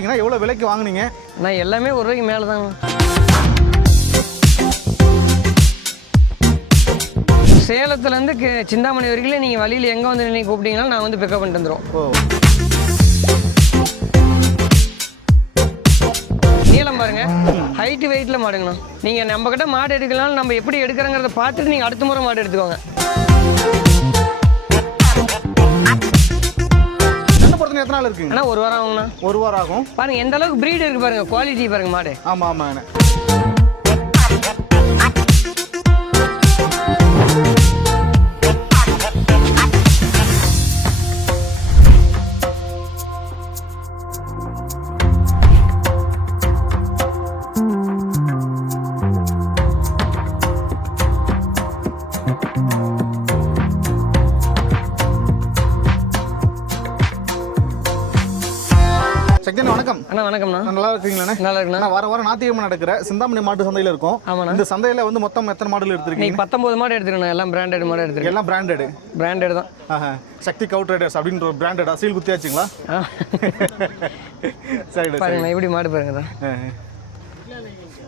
வந்துச்சுங்கன்னா எவ்வளோ விலைக்கு வாங்குனீங்க? நான் எல்லாமே ஒரு ரூபாய்க்கு மேலே தாங்க. சேலத்துலேருந்து சிந்தாமணி வரைக்கும் நீங்கள் வழியில் எங்கே வந்து நீங்கள் கூப்பிட்டீங்கன்னா நான் வந்து பிக்கப் பண்ணிட்டு வந்துடும். ஓ, நீளம் பாருங்க, ஹைட்டு வெயிட்டில் மாடுங்கண்ணா. நீங்கள் நம்ம கிட்ட மாடு எடுக்கலாம், நம்ம எப்படி எடுக்கிறோங்கிறத பார்த்துட்டு நீங்கள் அடுத்த முறை மாடு எடுத்துக்கோங்க. எத்தனை நாள் இருக்குங்க? ஆனால் ஒரு வாரம் ஆகுங்கண்ணா. ஒரு வாரம் ஆகும். பாருங்க எந்த அளவுக்கு ப்ரீடு இருக்கு பாருங்க, குவாலிட்டி பாருங்க மாடு. ஆமாம் ஆமாங்கண்ணே. சக்திண்ணா வணக்கம். அண்ணா வணக்கம்ண்ணா. நல்லா இருக்கீங்களாண்ணே? நல்லா இருக்குண்ணா. வார வாரம் ஞாயிற்றுக்கிழமை நடக்கிற சிந்தாமணி மாட்டு சந்தையில் இருக்கும். ஆமாண்ணா. இந்த சந்தையில் வந்து மொத்தம் எத்தனை மாடுகள் எடுத்துருக்கீங்க? நீங்கள் 19 மாடு எடுத்துக்கணும். எல்லாம் பிராண்டட் மாடு எடுத்துருக்கேன். எல்லாம் பிராண்டடு? பிராண்டட் தான். சக்தி கவு ட்ரேடர்ஸ் அப்படின்ற ஒரு பிராண்டட் சீல் குத்தியாச்சுங்களா? சரி பாருங்கண்ணா எப்படி மாடு பாருங்க தான்.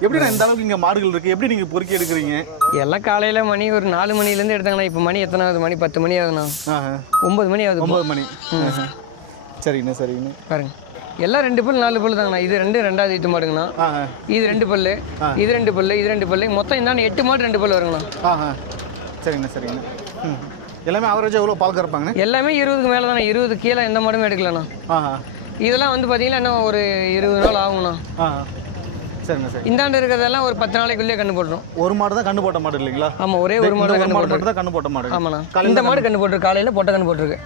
எப்படிண்ணா இந்த அளவுக்கு இங்கே மாடுகள் இருக்குது, எப்படி நீங்கள் பொறுக்கி எடுக்கிறீங்க? எல்லாம் காலையில் மணி ஒரு 4 மணிலேருந்து எடுத்தாங்கண்ணா. இப்போ மணி எத்தனை ஆகுது? மணி 10 மணி ஆகுதுண்ணா. 9 மணி ஆகுது. 9 மணி. சரிங்கண்ணா சரிங்கண்ணா. பாருங்க எல்லாம் 2 பல் 4 பல் தாங்கண்ணா. இது ரெண்டாவது ஈத்து மாடுங்கண்ணா. இது 2 பல்லு, இது 2 பல்லு, இது 2 பல்லு, மொத்தம் இந்தாண்ட 8 மாடு 2 பல் வருங்கண்ணா. சரிங்கண்ணா சரிங்கண்ணா. எல்லாமே அவரேஜாக எவ்வளோ பால் கறப்பாங்கண்ணா? எல்லாமே 20க்கு மேலே தானே. 20 கீழே எந்த மாடுமே எடுக்கலண்ணா. இதெல்லாம் வந்து பார்த்தீங்கன்னா இன்னும் ஒரு 20 நாள் ஆகுங்கண்ணா. சரிங்க சரி. இந்தாண்டு இருக்கிறதெல்லாம் ஒரு 10 நாளைக்குள்ளேயே கண்ணு போட்டுரும். ஒரு மாடு தான் கண்ணு போட்ட மாடு இல்லைங்களா? ஆமாம், ஒரே ஒரு மாடு கண்ணு போட்டு தான் கண்ணு போட்ட மாடு. ஆமாண்ணா. இந்த மாடு கண்ணு போட்டுருக்கு, காலையில் பொட்டை கண்ணு போட்டுருக்கு.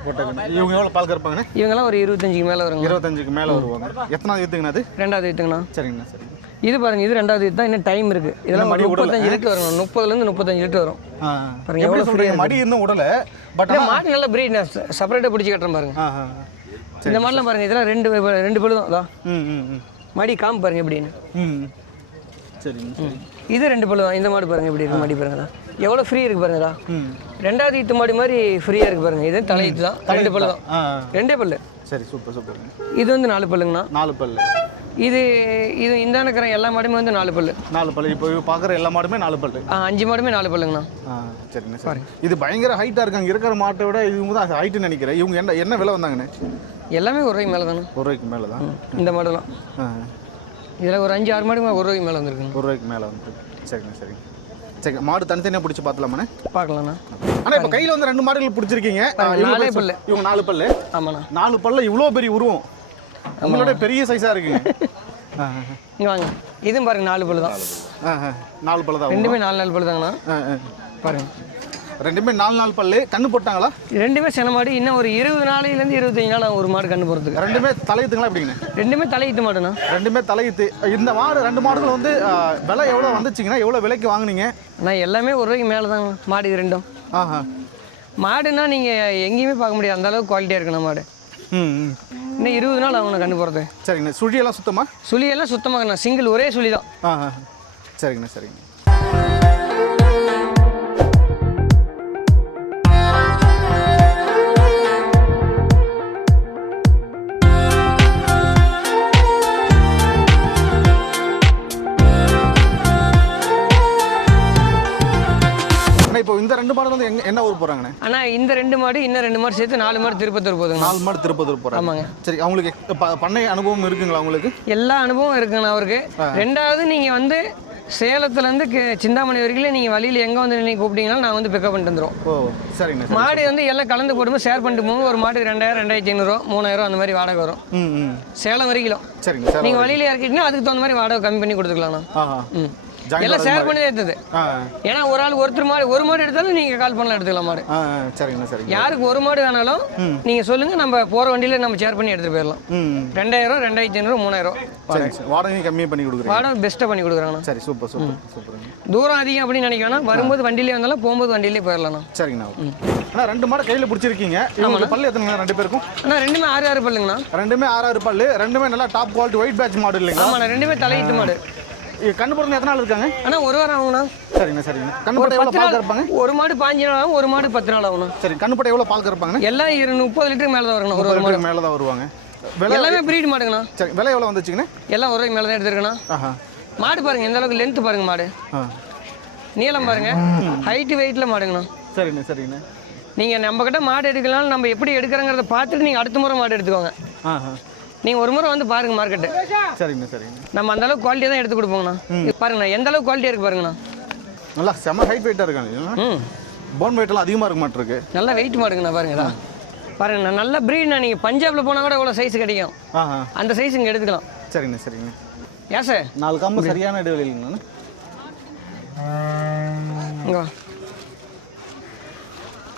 இவங்க எவ்வளோ பால் கறப்பாங்கண்ணே? இவங்கெல்லாம் ஒரு 25க்கு மேலே வருங்க. 25க்கு மேலே வருவாங்க. எத்தனாவது ஈத்துங்கண்ணா அது? 2வது ஈத்துங்கண்ணா. சரிங்கண்ணா சரி. இது பாருங்க, இது 2வது ஈத்து தான். இன்னும் டைம் இருக்கு. இதெல்லாம் 35 லிட்டர் வரும். 30லேருந்து 35 லிட்டர் வரும். பாருங்க எவ்வளோ சொல்றீங்க. மடி இன்னும் உடலை, பட் மாடு நல்ல பிரீட் செப்பரேட்டாக பிடிச்சி கட்டுறேன் பாருங்க. இந்த மாடெலாம் பாருங்க, இதெல்லாம் 2 பல்லு தான். மடி காம்பு பாருங்க எப்படின்னு. சரிங்க. இது 2 பல்லு தான். இந்த மாடு பாருங்க எப்படி இருக்கு. மடி பாருங்கடா எவ்வளோ ஃப்ரீ இருக்கு பாருங்கடா. 2வது ஈத்து மாடு மாதிரி ஃப்ரீயாக இருக்கு பாருங்க. இது தலையீத்து தான். 2 பல்லு தான். 2 பல்லு. சரி சூப்பர் சூப்பர். இது வந்து 4 பல்லுங்கண்ணா. 4 பல்லு. இது இந்த இருக்கிற எல்லா மாடுமே வந்து 4 பல்லு. 4 பல்லு. இப்போ பார்க்குற எல்லா மாடுமே 4 பல்லு. 5 மாடுமே 4 பல்லுங்கண்ணா. சரிங்க சார். இது பயங்கர ஹைட்டாக இருக்காங்க. இருக்கிற மாட்டை விட இவங்க தான் ஹைட்டுன்னு நினைக்கிறேன். இவங்க என்ன விலை வந்தாங்கண்ணே? எல்லாமே 1 ரூபாய்க்கு மேலே தானே. 1 ரூபாய்க்கு மேலே தான் இந்த மாடெல்லாம். இதில் ஒரு 5-6 மாடு 1 ரூபாய்க்கு மேலே வந்துருக்குங்க. 1 ரூபாய்க்கு மேலே வந்துருக்கு. சரிங்க சரிங்க. சரி, மாடு தனித்தனியாக பிடிச்சி பார்த்துலாமாண்ணே? பார்க்கலாண்ணா. ஆனால் இப்போ கையில் வந்து 2 மாடுகள் பிடிச்சிருக்கீங்க. 4 பல்லு. இவங்க 4 பல்லு. ஆமாண்ணா. 4 பல்ல இவ்வளோ பெரிய உருவம், உங்களோட பெரிய சைஸாக இருக்குங்க. இங்கே வாங்க. இதுவும் பாருங்க 4 பல்லு தான். 4 பல்லு தான். ரெண்டுமே 4 பல்லு தாங்கண்ணா. பாருங்க ரெண்டுமே 4 பல்லு. கண்ணு போட்டாங்களா? ரெண்டுமே சென மாடு. இன்னும் ஒரு 20 நாளையிலேருந்து 25 நாள் ஒரு மாடு கண்ணு போகிறதுக்கு. ரெண்டுமே தலையீத்துங்களா எப்படிங்க? ரெண்டுமே தலையீத்து மாடுண்ணா. ரெண்டுமே தலையீத்து. இந்த மாடு 2 மாடுகள் வந்து விலை எவ்வளோ வந்துச்சிங்கன்னா எவ்வளோ விலைக்கு வாங்குனீங்க? நான் எல்லாமே 1 ரூபாய்க்கு மேலே தாங்க மாடு. இது ரெண்டும் மாடுன்னா நீங்கள் எங்கேயுமே பார்க்க முடியாது, அந்த அளவுக்கு குவாலிட்டியாக இருக்குண்ணா மாடு. இன்னும் 20 நாள் ஆகுண்ணா கண்ணு போகிறது. சரிங்கண்ணா. சுழியெல்லாம் சுத்தமாக? சுழியெல்லாம் சுத்தமாகண்ணா. சிங்கிள் ஒரே சுழி தான். சரிங்கண்ணா சரிங்க. இப்போ இந்த 2 மாடு வந்து என்ன ஊர் போறாங்கண்ணே? ஆனா இந்த 2 மாடு இன்னும் 2 மாடு சேர்த்து 4 மாடு திருப்பத்தூர் போகுதுங்க. 4 மாடு திருப்பத்தூர் போறாங்க. ஆமாங்க. சரி, அவங்களுக்கு பண்ணை அனுபவம் இருக்குங்களா? உங்களுக்கு எல்லா அனுபவம் இருக்குங்கண்ணா அவருக்கு. 2வது நீங்கள் வந்து சேலத்துலேருந்து சிந்தாமணி வரைக்கும் நீங்கள் வழியில் எங்கே வந்து நீங்கள் கூப்பிட்டீங்கன்னா நான் வந்து பிக்கப் பண்ணிட்டு வந்துடும். ஓ சரிங்க. மாடு வந்து எல்லாம் கலந்து போடும்போது ஷேர் பண்ணிட்டு போகும்போது ஒரு மாட்டுக்கு 2000, 2500, 3000 அந்த மாதிரி வாடகை வரும். சேலம் வரைக்கும். சரிங்க. நீங்கள் வழியில் இறக்கிட்டீங்கன்னா அதுக்கு தகுந்த மாதிரி வாடகை கம்மி பண்ணி கொடுத்துக்கலாம்ண்ணா. எல்லாம் ஷேர் பண்ணி எடுத்தது. ஏன்னா ஒரு ஆள் ஒரு மாடு எடுத்தாலும் நீங்க கால் பண்ணலாம், எடுத்துக்கலாம் மாடு. சரிங்க சரிங்க. யாருக்கு ஒரு மாடு வேணாலும் நீங்க சொல்லுங்க, நம்ம போற வண்டியில நம்ம ஷேர் பண்ணி எடுத்துட்டு போயிடலாம். 2000, 2500, 3000 வாடகை கம்மி பண்ணி கொடுக்குறேன். வாடகை பெஸ்ட்டாக பண்ணி கொடுக்குறாங்க. சரி சூப்பர் சூப்பர் சூப்பர். தூரம் அதிகம் அப்படின்னு நினைக்கணும். வரும்போது வண்டியிலே வந்தாலும் போகும்போது வண்டியிலே போயிடலாம். சரிங்கண்ணா. ஆனால் 2 மாடு கையில் பிடிச்சிருக்கீங்க. இவங்க பல்லு எத்தனை 2 பேருக்கும்? ஆனால் ரெண்டுமே 6 பல்லுங்கண்ணா. ரெண்டுமே 6 பல்லு. ரெண்டுமே நல்லா டாப் குவாலிட்டி ஒயிட் பேட்ச் மாடு இல்லைங்களா? ஆமாண்ணா. ரெண்டுமே தலையீட்டு மாடு. கண்ணு போடுறது எத்தனை நாள் இருக்காங்க? ஆனால் 1 வாரம் ஆகும்ண்ணா. சரிங்க சரிங்க. கண்ணு போட்ட எவ்வளோ பால் கறப்பாங்க? ஒரு மாடு 15 நாள் ஆகும், ஒரு மாடு 10 நாள் ஆகும்ண்ணா. சரி, கண்ணு போட்ட எவ்வளோ பால் கறப்பாங்க? எல்லாம் 30 லிட்டருக்கு மேலே தான் வரணும். ஒரு மாடு மேலே தான் வருவாங்க. விலை எல்லாமே ப்ரீட் மாடுங்கண்ணா. சரி, விலை எவ்வளோ வந்துச்சுங்கண்ணே? எல்லாம் ஒரு ரூபாய்க்கு மேலே தான் எடுத்துருக்கண்ணா. ஆஹா. மாடு பாருங்கள் எந்த அளவுக்கு லென்த்து பாருங்கள் மாடு, நீளம் பாருங்கள், ஹைட்டு வெயிட்டில் மாடுங்கண்ணா. சரிண்ணே சரிங்கண்ணே. நீங்கள் நம்மக்கிட்ட மாடு எடுக்கலாம், நம்ம எப்படி எடுக்கிறோங்கிறத பார்த்துட்டு நீங்கள் அடுத்த முறை மாடு எடுத்துக்கோங்க. நீங்கள் ஒரு முறை வந்து பாருங்கள் மார்க்கெட்டு. சரிங்கண்ணா சரிங்கண்ணா. நம்ம அந்த அளவுக்கு குவாலிட்டியாக தான் எடுத்து கொடுப்போங்கண்ணா. பாருங்கண்ணா எந்த அளவுக்கு குவாலிட்டியாக இருக்குது பாருங்கண்ணா. நல்லா செம்ம ஹைட் வெயிட்டாக இருக்காங்க. போன் வெயிட்லாம் அதிகமாக இருக்க மாட்டிருக்கு. நல்லா வெயிட் மாடுங்கண்ணா. பாருங்கண்ணா பாருங்கண்ணா நல்ல ப்ரீட்ண்ணா. நீங்கள் பஞ்சாபில் போனால் கூட இவ்வளோ சைஸ் கிடைக்கும். அந்த சைஸ் இங்கே எடுத்துக்கலாம். சரிங்கண்ணா சரிங்கண்ணா. ஏன் சார் 4 கம்பு சரியான இடைவெளி இல்லைங்கண்ணா. இங்கே வா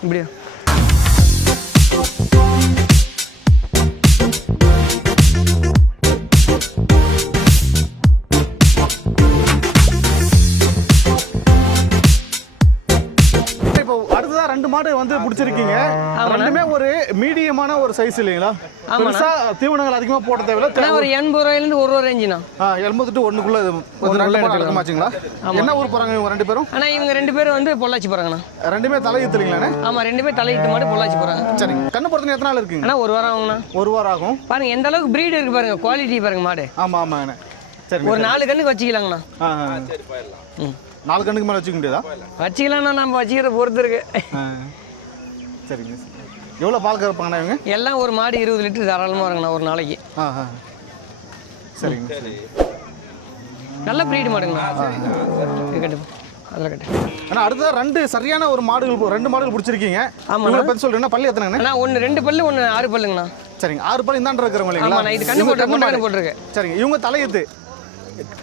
இப்படியா. இப்போ அடுத்ததா 2 மாடு வந்து பிடிச்சிருக்கீங்க. ரெண்டுமே ஒரு மீடியமான ஒரு சைஸ் இல்லைங்களா? பெருசா தீவனங்கள் அதிகமாக போட தேவையில்ல. ஒரு 80 ரூபாயிலேருந்து 1 ரூபா ரேஞ்சுண்ணா. 80 to 1க்குள்ள நடக்குமாச்சுங்களா? என்ன ஊர் போகிறாங்க இவங்க 2 பேரும்? ஆனால் இவங்க 2 பேரும் வந்து பொள்ளாச்சி போகிறாங்கண்ணா. ரெண்டுமே தலையீத்து இல்லைங்களாண்ணே? ஆமாம், 2 தலையிட்டு மாடு பொள்ளாச்சி போகிறாங்க. சரிங்க. கண்ணு பொறுத்தனை எத்தனை நாள் இருக்குங்க? ஆனால் 1 வாரம் ஆகுங்கண்ணா. 1 வாரம் ஆகும். பாருங்க எந்த அளவுக்கு ப்ரீடு இருக்கு பாருங்க, குவாலிட்டி பாருங்க மாடு. ஆமாம் ஆமாங்கண்ணே. சரி, ஒரு 4 கண்ணுக்கு வச்சுக்கலாங்கண்ணா. 4 கண்ணுக்கு மேலே வச்சுக்க முடியாதா? வச்சுக்கலாம்ண்ணா, நம்ம வச்சுக்கிறத பொறுத்து இருக்கு. சரிங்க. எவ்வளோ பால் கறப்பாங்கண்ணா இவங்க? எல்லாம் ஒரு மாடு 20 லிட்டர் தாராளமாக வருங்கண்ணா ஒரு நாளைக்கு. சரிங்க. நல்ல ப்ரீடு மாடுங்கண்ணா. கட்டு அதில் கட்டு. ஆனால் அடுத்தது 2 சரியான ஒரு மாடுகள் 2 மாடுகள் பிடிச்சிருக்கீங்க. ஆமாம், பற்றி சொல்கிறீங்கன்னா பல்லு எத்தனைங்கண்ணா? அண்ணா 1 2 பல்லு 1 6 பல்லுங்கண்ணா. சரிங்க. 6 பல்லு இந்தாண்டு இருக்கிறவங்க இல்லைங்களா? ஆமாம், இது கண்ணு போட்டுருக்கு. சரிங்க. இவங்க தலையத்து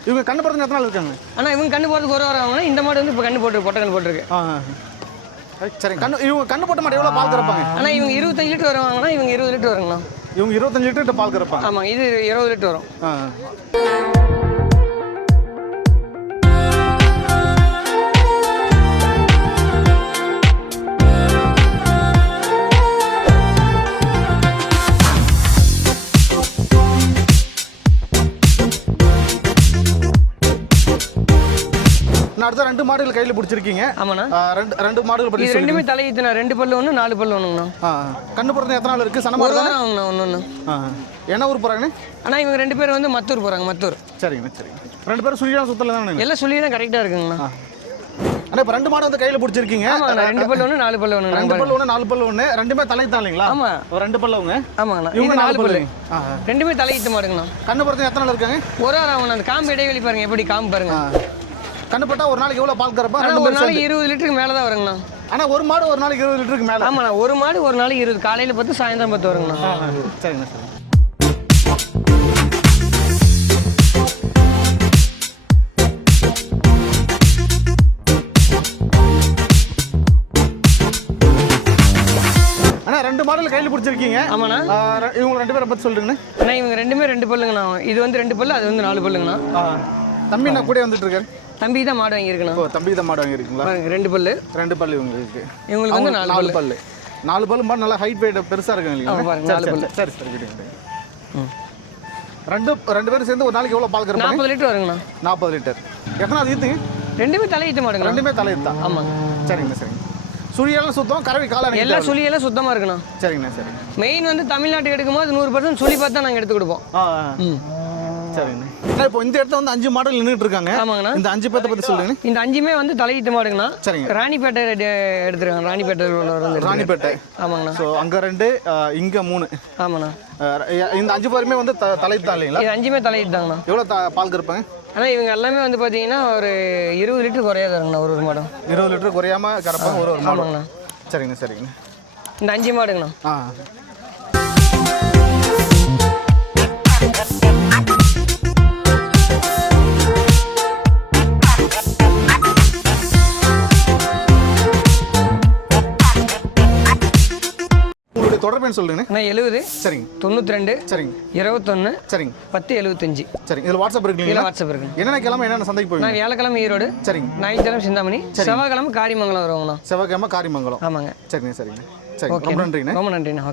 இவங்க கண்ணு போடுறது எத்தனை நாள் இருக்காங்க? ஆனால் இவங்க கண்ணு போடுறதுக்கு 1 வாரம் ஆகும்னா, இந்த மாடு வந்து இப்போ கண்ணு போட்டு பொட்டை கண்ணு போட்டுருக்கு. சரி. இவங்க கண்ணு போட்ட மாடு எவ்வளோ பால் கறப்பாங்க? ஆனால் இவங்க 25 லிட்டர் வருவாங்கன்னா, இவங்க 20 லிட்டர் வருங்கண்ணா. இவங்க 25 லிட்டர் பால் கறப்பாங்க. ஆமாங்க, இது 20 லிட்டர் வரும். அடுத்த 2 மாடுகள் கையில் பிடிச்சிருக்கீங்க. ஆமாண்ணா. 2 மாடுகள் பற்றி இது ரெண்டுமே தலையீத்துண்ணா. 2 பல்லு 1 4 பல்லு 1ங்கண்ணா. கண்ணு போடுறது எத்தனை நாள் இருக்கு? சனமா 1 வாரம் ஆகுங்கண்ணா. ஒன்று என்ன ஊர் போகிறாங்கண்ணே? ஆனால் இவங்க 2 பேரும் வந்து மத்தூர் போகிறாங்க. மத்தூர். சரிங்கண்ணா சரிங்க. 2 பேரும் சுழியான சுத்தல தானே? எல்லாம் சொல்லி தான் கரெக்டாக இருக்குங்கண்ணா. ஆனால் இப்போ 2 மாடு வந்து கையில் பிடிச்சிருக்கீங்க. 2 பல்லு 1 4 பல்லு 1. 2 பல்லு 1 4 பல்லு 1 ரெண்டுமே தலையீத்தான் இல்லைங்களா? ஆமாம், ஒரு 2 பல்லவங்க. ஆமாங்கண்ணா. இவங்க 4 பல்லு. ரெண்டுமே தலையீத்து மாடுங்கண்ணா. கண்ணு போடுறது எத்தனை நாள் இருக்காங்க? 1 வாரம் ஆகுங்கண்ணா. அந்த காம்பு இடைவெளி பாருங்க, எப்படி காம்பு பாருங்க. கண்ணு போட்டால் ஒரு நாளைக்கு எவ்வளோ பால் கறப்பா? ஒரு நாளைக்கு 20 லிட்டருக்கு மேலே தான் வருங்கண்ணா. ஆனால் ஒரு மாடு ஒரு நாளைக்கு 20 லிட்டருக்கு மேலே? ஆமாண்ணா, ஒரு மாடு ஒரு நாளைக்கு 20. காலையில் 10 சாயந்தரம் 10 வருங்கண்ணா. சரிங்கண்ணா சரி. அண்ணா 2 மாடல் கையில் பிடிச்சிருக்கீங்க. ஆமாண்ணா. இவங்க 2 பேரை பற்றி சொல்லுங்கண்ணா. அண்ணா இவங்க 2 2 பல்லுங்கண்ணா. இது வந்து 2 பல்லு, அது வந்து 4 பல்லுங்கண்ணா. தம்பி நான் கூட வந்துட்டு இருக்காரு. தம்பி தான் மாடு வாங்கியிருக்கணும். தம்பி தான் மாடு வாங்கியிருக்கீங்களா? 2 பல்லு. 2 பல்லு இவங்களுக்கு. இவங்களுக்கு வந்து 4 பல்லு. 4 பல்லு மாடு நல்லா ஹைட் வெயிட் பெருசாக இருக்காங்க இல்லைங்களா? 4 பல்லு. சரி சரி. 2 பேரும் சேர்ந்து ஒரு நாளைக்கு எவ்வளோ பால் கறப்பாங்க? 40 லிட்டர் வருங்கண்ணா. 40 லிட்டர். எத்தனாவது ஈத்துங்க? 2மே தலையீத்து மாடுங்க. 2மே தலையீத்து தான். ஆமாங்க. சரிங்கண்ணா சரிங்க. சுழியெல்லாம் சுத்தம், கறவை காலம் எல்லாம் சுழியெல்லாம் சுத்தமாக இருக்குண்ணா. சரிங்கண்ணா சரி. மெயின் வந்து தமிழ்நாட்டுக்கு எடுக்கும்போது 100% சுழி பார்த்து தான் நாங்கள் எடுத்து கொடுப்போம். சரிங்கண்ணா. இப்போ இந்த இடத்துல வந்து 5 மாடல் நின்றுட்டு இருக்காங்க. ஆமாங்கண்ணா. இந்த 5 பேர்த்த பற்றி சொல்லுங்க. இந்த 5மே வந்து தலையீத்து மாடுங்கண்ணா. சரிங்க. ராணிப்பேட்டை எடுத்துருக்காங்க. ராணிப்பேட்டை ராணிப்பேட்டை. ஆமாங்கண்ணா. ஸோ அங்கே 2 இங்கே 3. ஆமாண்ணா. இந்த 5 பேருமே வந்து தலையீத்தா இல்லைங்களா? இது 5மே தலையீத்தாங்கண்ணா. எவ்வளோ பால் கறப்பாங்க? ஆனால் இவங்க எல்லாமே வந்து பார்த்தீங்கன்னா ஒரு 20 லிட்டர் குறையாது வருங்கண்ணா. ஒரு மாடம் 20 லிட்டர் குறையாம கறப்பாங்க ஒரு மாடு. ஆமாங்கண்ணா. சரிங்கண்ணா சரிங்கண்ணா. இந்த 5 மாடுங்கண்ணா. உங்களுடைய தொடர்பு என்ன சொல்லுங்க? 70 சரிங்க 92 சரிங்க 21 சரிங்க 10 75. சரிங்க. இதில் வாட்ஸ்அப் இருக்குங்களா? இல்லை, வாட்ஸ்அப் இருக்கு. என்னென்ன கிழமை என்னென்ன சந்தைக்கு போய்? நான் வியாழக்கிழமை ஈரோடு. சரிங்க. ஞாயிற்றுக்கிழமை சிந்தாமணி. செவ்வாய்க்கிழமை காரியமங்கலம் வருவாங்கண்ணா. செவ்வாய்க்கிழமை காரியமங்கலம். ஆமாங்க. சரிங்க சரிங்க. சரி, ரொம்ப நன்றிண்ணே. ரொம்ப நன்றிண்ணா.